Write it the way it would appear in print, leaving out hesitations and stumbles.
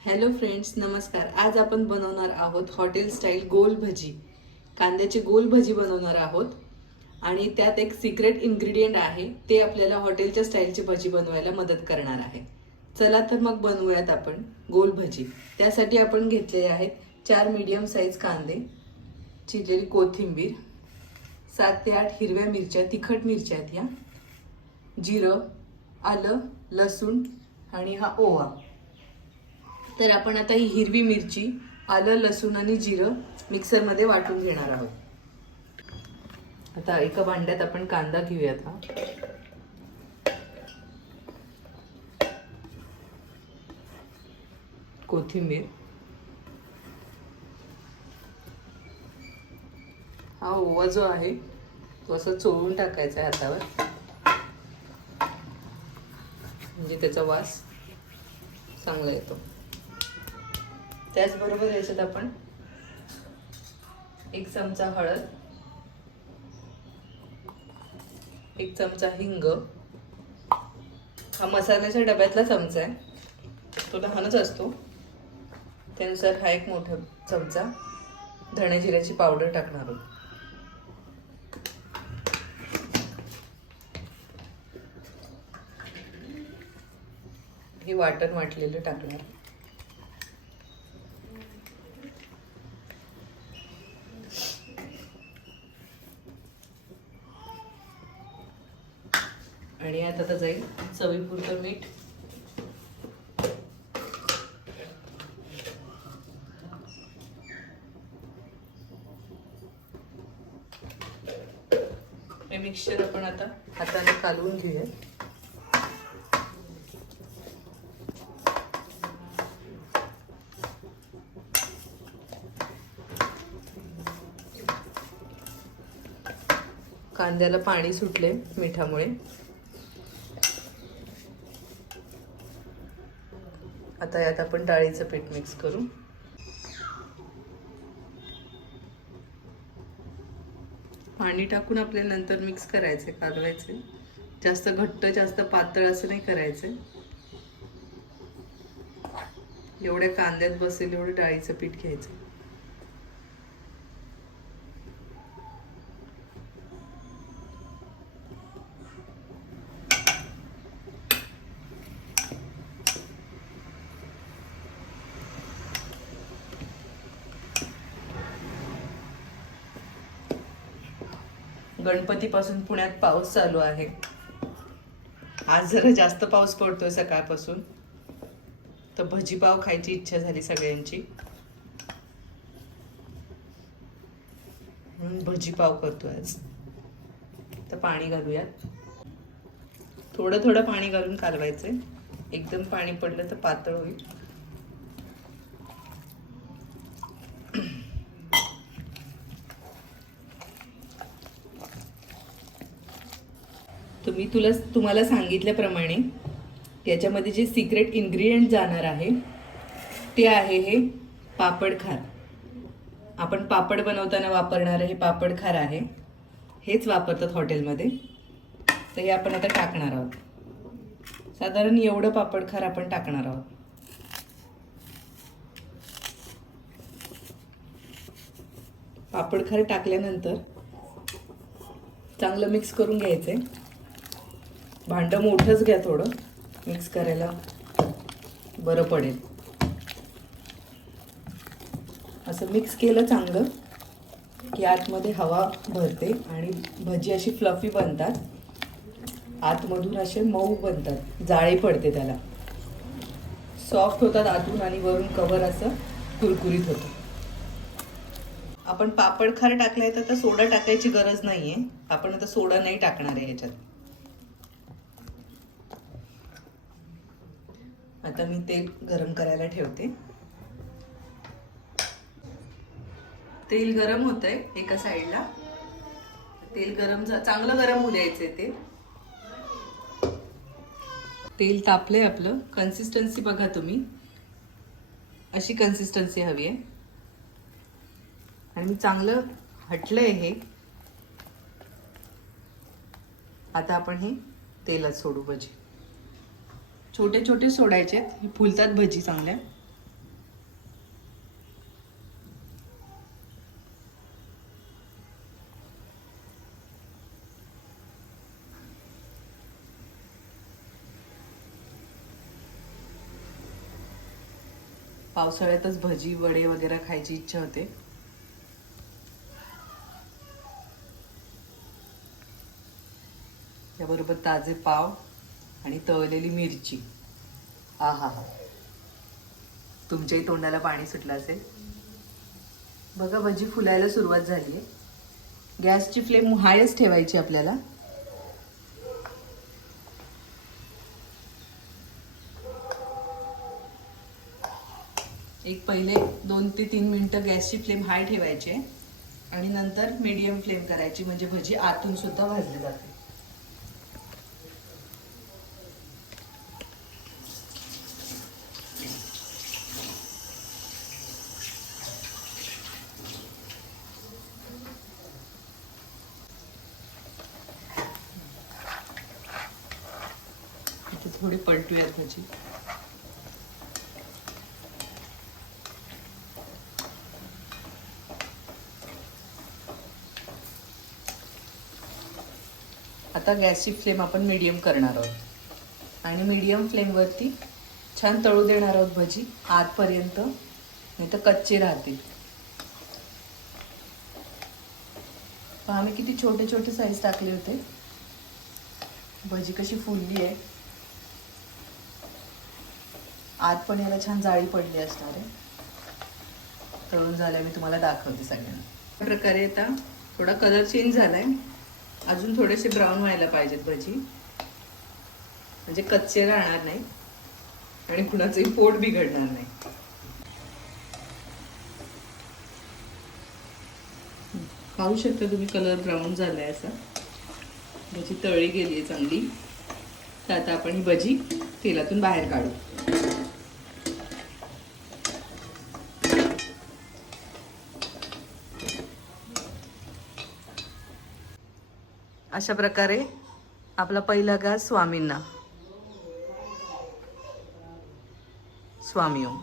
Hello friends, नमस्कार. आज आपण बनवणार आहोत हॉटेल स्टाईल गोल भजी. कांद्याची गोल भजी बनवणार आहोत आणि त्यात एक सिक्रेट इन्ग्रेडियंट आहे, ते आपल्याला हॉटेलच्या स्टाईलची भजी बनवायला मदत करणार आहे. चला तर मग बनवूयात आपण गोल भजी. त्यासाठी आपण घेतलेले आहेत 4 मीडियम साईज कांदे, चिरलेली कोथिंबीर, 7 ते 8 हिरव्या मिरच्या, तिखट मिरच्या आहेत या, जिरं, आलं, लसूण आणि हा ओवा. तर आपण आता ही हिरवी मिरची, आलं, लसूण आणि जिरं मिक्सरमध्ये वाटून घेणार आहोत. आता एका भांड्यात आपण कांदा घेऊयात. कोथिंबीर, हा ओवा जो आहे तो असं चोळून टाकायचा आहे हातावर, म्हणजे त्याचा वास चांगला येतो. त्याचबरोबर याच्यात आपण 1 चमचा हळद, 1 चमचा हिंग, हा मसाल्याच्या डब्यातला चमचा आहे, तो लहानच असतो, त्यानुसार हा 1 मोठा चमचा धणे जिऱ्याची पावडर टाकणार आहोत. हे वाटण वाटलेलं टाकणार. आणि आता जाईल चवीपुरतं मीठ, हे मिक्सचर आपण आता हाताने कालवून घेऊया. कांद्याला पाणी सुटले मिठामुळे. आता यात आपण डाळीचं पीठ मिक्स करू. पाणी टाकून आपल्या नंतर मिक्स करायचे, कालवायचे. जास्त घट्ट जास्त पातळ असं नाही करायचे. एवढ्या कांद्यात बसेल एवढं डाळीचं पीठ घ्यायचं. गणपतीपासून पुण्यात पाऊस चालू आहे. आज जरा जास्त पाऊस पडतोय सकाळपासून, तर भजी पाव खायची इच्छा झाली सगळ्यांची, म्हणून भजी पाव करतोय आज. तर पाणी घालूया, थोडं थोडं पाणी घालून कालवायचंय. एकदम पाणी पडलं तर पातळ होईल. तुम्हाला सांगितल्याप्रमाणे याच्यामध्ये जे सिक्रेट इन्ग्रेडियंट जाणार आहे ते आहे हे पापड खार. आपण पापड बनवताना वापरणारे हे पापड खार आहे, हेच वापरतात हॉटेलमध्ये. तर हे आपण आता टाकणार आहोत. साधारण एवढं पापड खार आपण टाकणार आहोत. पापड खार टाकल्यानंतर चांगलं मिक्स करून घ्यायचंय. भांडं मोठंच घ्या, थोडं मिक्स करायला बरं पडेल. असं मिक्स केलं चांगलं की आतमध्ये हवा भरते आणि भजी अशी फ्लफी बनतात, आतमधून असे मऊ बनतात, जाळी पडते, त्याला सॉफ्ट होतात आतून आणि वरून कव्हर असं कुरकुरीत होतं. आपण पापड खार टाकलाय तर आता सोडा टाकायची गरज नाहीये. आपण आता सोडा नाही टाकणार आहे ह्याच्यात. आता मी तेल गरम करायला ठेवते. तेल गरम होतंय एका साईडला. तेल चांगलं गरम होऊ द्यायचंय. तेल तापलंय आपलं. कन्सिस्टन्सी बघा तुम्ही, अशी कन्सिस्टन्सी हवी आहे. आणि मी चांगलं हटलंय हे. आता आपण हे तेलात सोडू भजी. छोटे छोटे सोडायचे, फुलतात भजी चांगल्या. पावसाळ्यातच भजी वडे वगैरे खायची इच्छा होते. त्याबरोबर ताजे पाव आणि तळलेली मिरची. हा हा हा, तुमच्याही तोंडाला पाणी सुटलं असेल. बघा भजी फुलायला सुरुवात झाली आहे. गॅसची फ्लेम हायच ठेवायची आपल्याला. एक पहिले 2 ते 3 मिनिटं गॅसची फ्लेम हाय ठेवायची आणि नंतर मीडियम फ्लेम करायची, म्हणजे भजी आतून सुद्धा भाजली जाते. इथे थोडी पलटूयात भजी. आता गॅसची फ्लेम आपण मीडियम करणार आहोत आणि मीडियम फ्लेमवरती छान तळू देणार आहोत भजी आतपर्यंत, नाही तर कच्चे राहतील. पहा मी किती छोटे छोटे साईज टाकले होते. भजी कशी फुलली आहे. आत पण याला छान जाळी पडली असणार आहे. तळून झाल्या मी तुम्हाला दाखवते सगळ्यांना. अशा प्रकारे आता थोडा कलर चेंज झालाय. अजून थोडेसे ब्राऊन व्हायला पाहिजेत भजी, म्हणजे कच्चे राहणार नाही आणि कुणाचंही पोट बिघडणार नाही. पाहू शकता तुम्ही कलर ब्राऊन झालाय असा. भजी तळली गेली आहे चांगली. तर आता आपण ही भजी तेलातून बाहेर काढू. अशा प्रकारे आपला पहिला घास स्वामींना. स्वामी ओम.